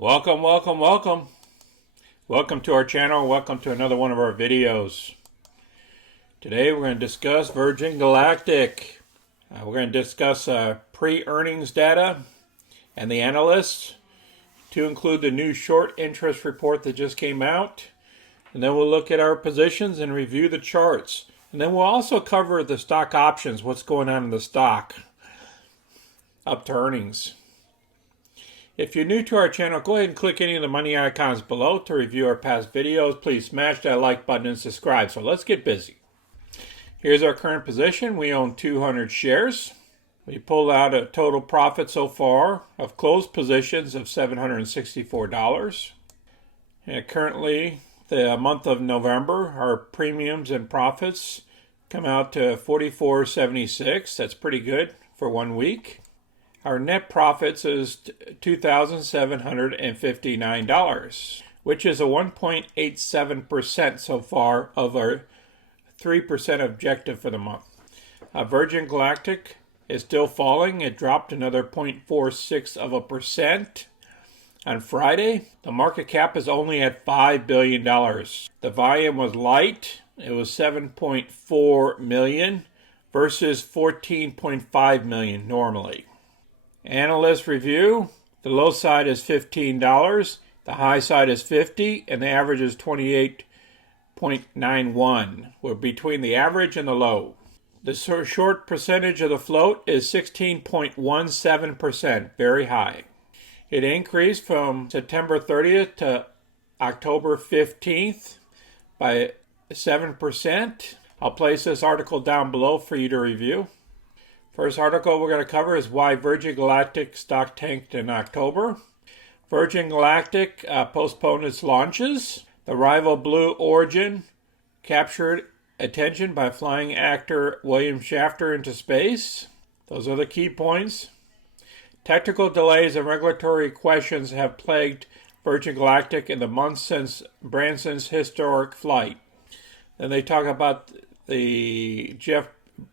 Welcome, welcome, welcome. Welcome to our channel. Welcome to another one of our videos. Today we're going to discuss Virgin Galactic. We're going to discuss pre-earnings data and the analysts, to include the new short interest report that just came out. And then we'll look at our positions and review the charts. And then we'll also cover the stock options, what's going on in the stock up to earnings. If you're new to our channel, go ahead and click any of the money icons below to review our past videos. Please smash that like button and subscribe. So let's get busy. Here's our current position. We own 200 shares. We pulled out a total profit so far of closed positions of $764. And currently, the month of November, our premiums and profits come out to $44.76. That's pretty good for 1 week. Our net profits is $2,759, which is a 1.87% so far of our 3% objective for the month. Virgin Galactic is still falling. It dropped another 0.46%. On Friday, the market cap is only at $5 billion. The volume was light. It was 7.4 million versus 14.5 million normally. Analyst review, the low side is $15, the high side is $50, and the average is 28.91. We're between the average and the low. The short percentage of the float is 16.17%, very high. It increased from September 30th to October 15th by 7%. I'll place this article down below for you to review. First article we're going to cover is why Virgin Galactic stock tanked in October. Virgin Galactic postponed its launches. The rival Blue Origin captured attention by flying actor William Shatner into space. Those are the key points. Technical delays and regulatory questions have plagued Virgin Galactic in the months since Branson's historic flight. Then they talk about the Jeff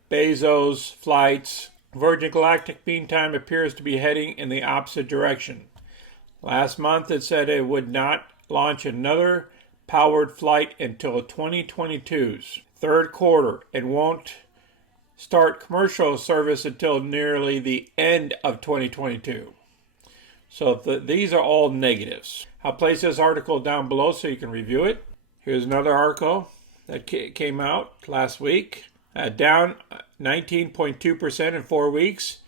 Bezos flights. Virgin Galactic, meantime, appears to be heading in the opposite direction. Last month, it said it would not launch another powered flight until 2022's third quarter and won't start commercial service until nearly the end of 2022. So these are all negatives. I'll place this article down below so you can review it. Here's another article that came out last week. Down 19.2% in 4 weeks.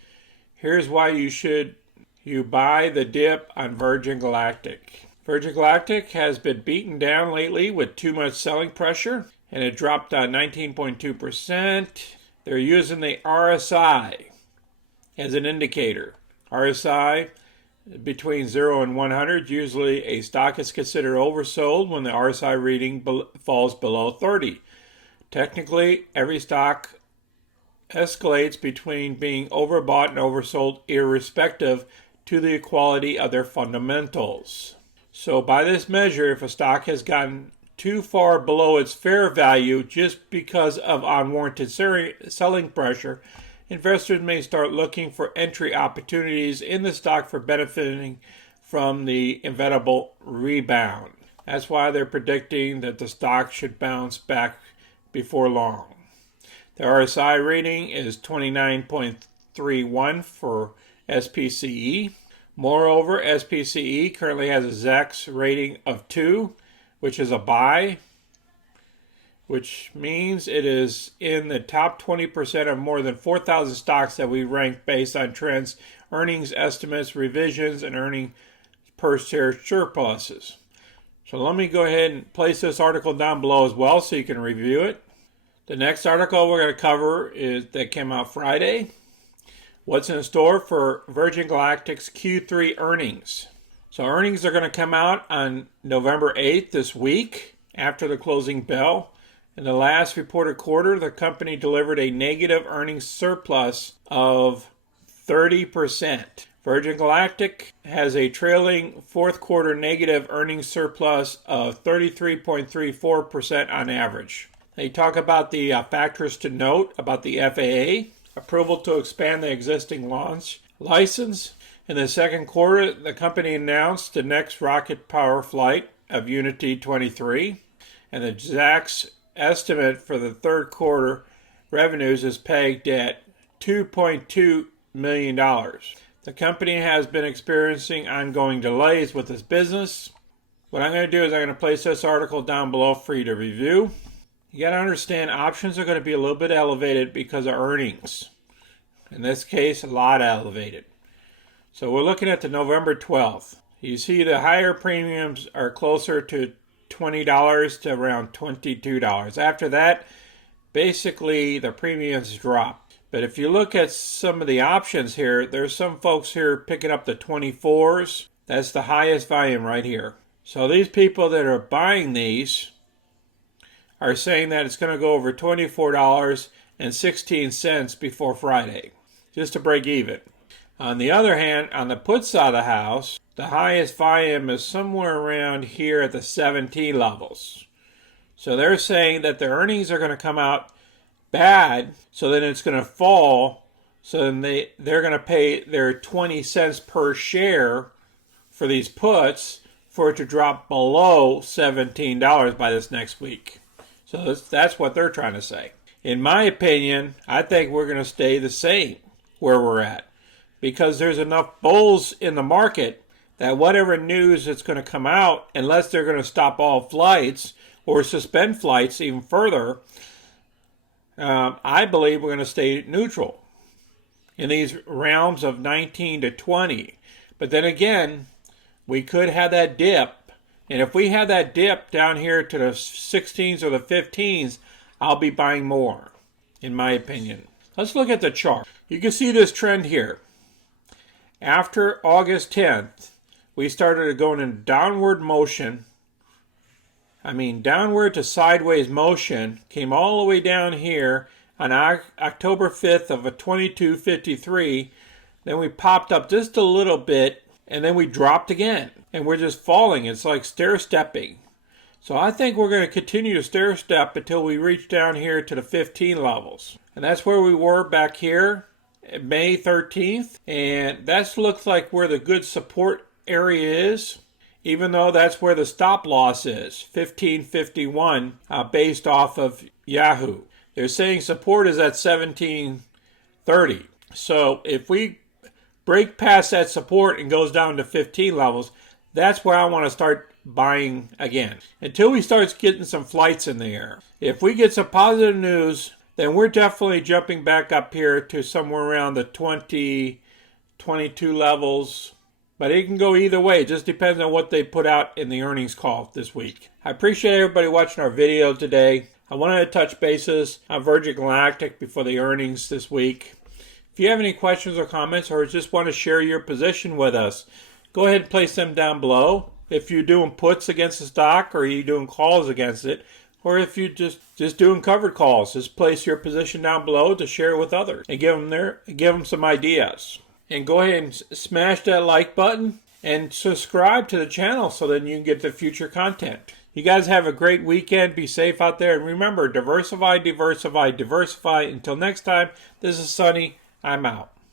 Here's why you buy the dip on Virgin Galactic. Virgin Galactic has been beaten down lately with too much selling pressure, and it dropped 19.2%. They're using the RSI as an indicator. RSI between 0 and 100. Usually a stock is considered oversold when the RSI reading falls below 30. Technically, every stock escalates between being overbought and oversold, irrespective to the quality of their fundamentals. So by this measure, if a stock has gotten too far below its fair value just because of unwarranted selling pressure, investors may start looking for entry opportunities in the stock for benefiting from the inevitable rebound. That's why they're predicting that the stock should bounce back before long. The RSI rating is 29.31 for SPCE. Moreover, SPCE currently has a ZAX rating of 2, which is a buy, which means it is in the top 20% of more than 4,000 stocks that we rank based on trends, earnings estimates, revisions, and earning per share surpluses. So let me go ahead and place this article down below as well so you can review it. The next article we're going to cover that came out Friday. What's in store for Virgin Galactic's Q3 earnings? So earnings are going to come out on November 8th this week after the closing bell. In the last reported quarter, the company delivered a negative earnings surplus of 30%. Virgin Galactic has a trailing fourth quarter negative earnings surplus of 33.34% on average. They talk about the factors to note about the FAA, approval to expand the existing launch license, In the second quarter, the company announced the next rocket power flight of Unity 23, and the exact estimate for the third quarter revenues is pegged at $2.2 million. The company has been experiencing ongoing delays with its business. What I'm going to do is I'm going to place this article down below for you to review. You got to understand options are going to be a little bit elevated because of earnings. In this case, a lot elevated. So we're looking at the November 12th. You see the higher premiums are closer to $20 to around $22. After that, basically the premiums drop. But if you look at some of the options here, there's some folks here picking up the 24s. That's the highest volume right here. So these people that are buying these are saying that it's going to go over $24.16 before Friday, just to break even. On the other hand, on the put side of the house, the highest volume is somewhere around here at the 17 levels. So they're saying that the earnings are going to come out bad, so then it's going to fall, so then they're going to pay their 20 cents per share for these puts for it to drop below $17 by this next week. So that's what they're trying to say. In my opinion, I think we're going to stay the same where we're at, because there's enough bulls in the market that whatever news that's going to come out, unless they're going to stop all flights or suspend flights even further, I believe we're going to stay neutral in these realms of 19 to 20. But then again, we could have that dip. And if we have that dip down here to the 16s or the 15s, I'll be buying more, in my opinion. Let's look at the chart. You can see this trend here. After August 10th, we started going in downward motion. Downward to sideways motion, came all the way down here on October 5th of a 22.53. Then we popped up just a little bit, and then we dropped again. And we're just falling. It's like stair-stepping. So I think we're going to continue to stair-step until we reach down here to the 15 levels. And that's where we were back here, May 13th. And that looks like where the good support area is, even though that's where the stop loss is, 1551, based off of Yahoo. They're saying support is at 1730. So if we break past that support and goes down to 15 levels, that's where I want to start buying again, until we start getting some flights in the air. If we get some positive news, then we're definitely jumping back up here to somewhere around the 20, 22 levels. But it can go either way. It just depends on what they put out in the earnings call this week. I appreciate everybody watching our video today. I wanted to touch bases on Virgin Galactic before the earnings this week. If you have any questions or comments, or just want to share your position with us, go ahead and place them down below. If you're doing puts against the stock, or you're doing calls against it, or if you're just doing covered calls, just place your position down below to share it with others and give them some ideas. And go ahead and smash that like button and subscribe to the channel so that you can get the future content. You guys have a great weekend. Be safe out there. And remember, diversify, diversify, diversify. Until next time, this is Sonny. I'm out.